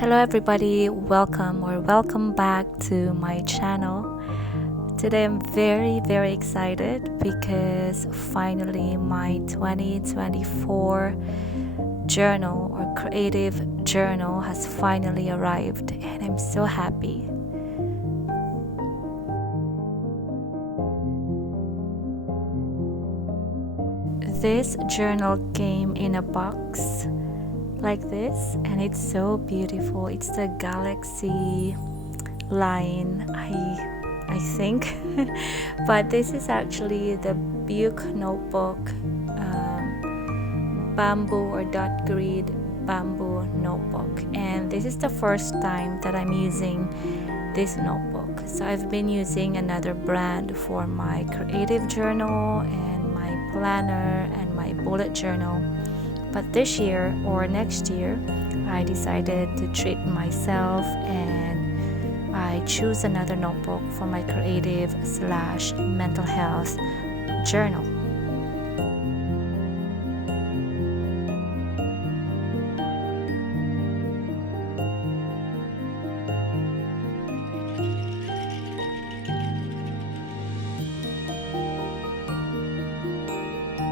Hello everybody, welcome back to my channel. Today I'm very excited because finally my 2024 journal or creative journal has finally arrived and I'm so happy. This journal came in a box like this and it's so beautiful. It's the galaxy line, I think. But this is actually the Buke notebook, bamboo or dot grid bamboo notebook, and this is the first time that I'm using this notebook. So I've been using another brand for my creative journal and my planner and my bullet journal. But this year or next year, I decided to treat myself and I choose another notebook for my creative / mental health journal.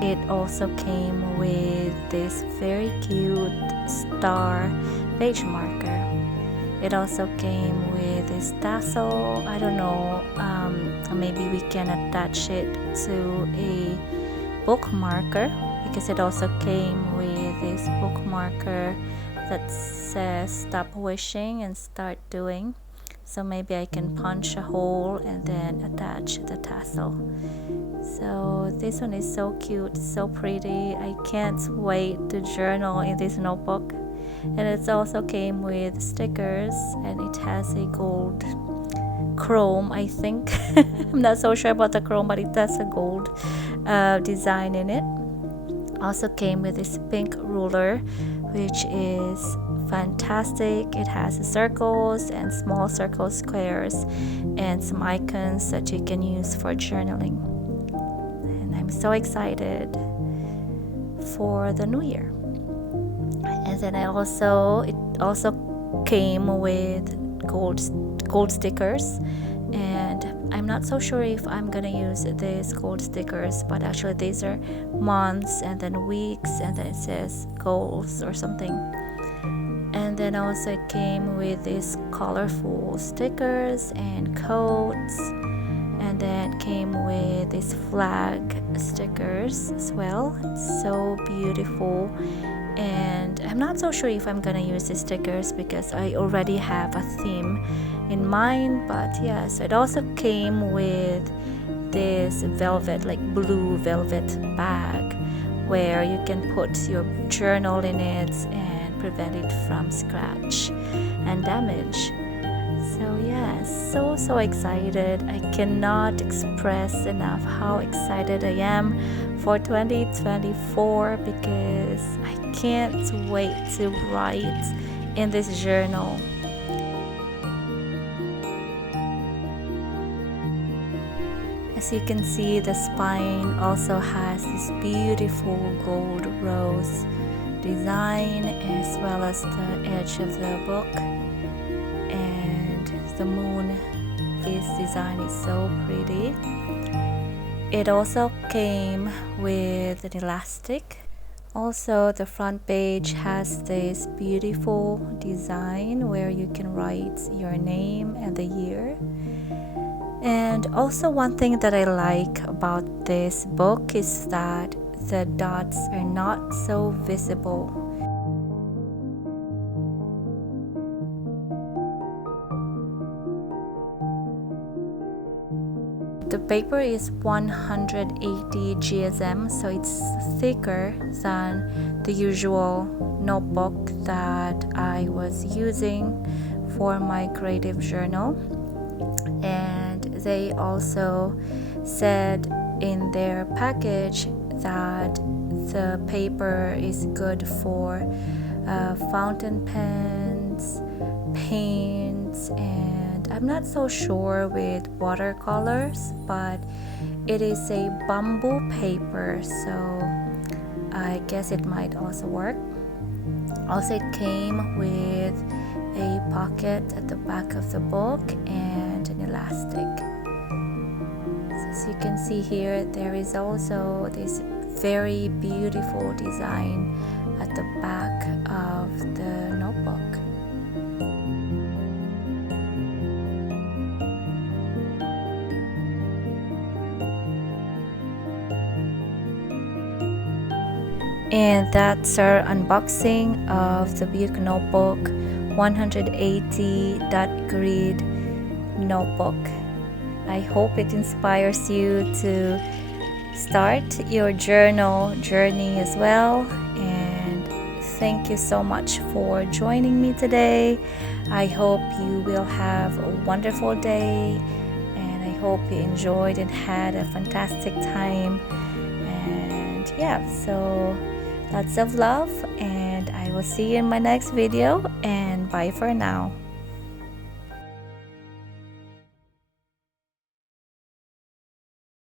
It also came with this very cute star page marker. It also came with this tassel. I don't know, maybe we can attach it to a bookmarker, because it also came with this bookmarker that says stop wishing and start doing. So maybe I can punch a hole and then attach the tassel. So this one is so cute, so pretty. I can't wait to journal in this notebook. And it also came with stickers and it has a gold chrome, I think. I'm not so sure about the chrome, but it has a gold design in it. Also came with this pink ruler, which is fantastic. It has circles and small circle squares and some icons that you can use for journaling. And I'm so excited for the new year. And then it also came with gold stickers, and I'm not so sure if I'm gonna use these gold stickers, but actually these are months and then weeks and then it says goals or something. And then also it came with these colorful stickers and coats, and then came with these flag stickers as well. It's so beautiful. And I'm not so sure if I'm gonna use these stickers because I already have a theme in mind. But yeah, so it also came with this velvet, like blue velvet bag, where you can put your journal in it and prevent it from scratch and damage. So yeah, so excited. I cannot express enough how excited I am for 2024 because I can't wait to write in this journal. As you can see, the spine also has this beautiful gold rose design, as well as the edge of the book. And the moon, this design is so pretty. It also came with an elastic. Also, the front page has this beautiful design where you can write your name and the year. And also, one thing that I like about this book is that the dots are not so visible. The paper is 180 GSM, so it's thicker than the usual notebook that I was using for my creative journal. And they also said in their package that the paper is good for fountain pens, paints, and I'm not so sure with watercolors, but it is a bamboo paper, so I guess it might also work. Also, it came with a pocket at the back of the book and an elastic. So as you can see here, there is also this very beautiful design at the back of the notebook. And that's our unboxing of the Buke notebook 180 dot grid notebook. I hope it inspires you to start your journal journey as well. And thank you so much for joining me today. I hope you will have a wonderful day, and I hope you enjoyed and had a fantastic time. And yeah, so lots of love, and I will see you in my next video, and bye for now.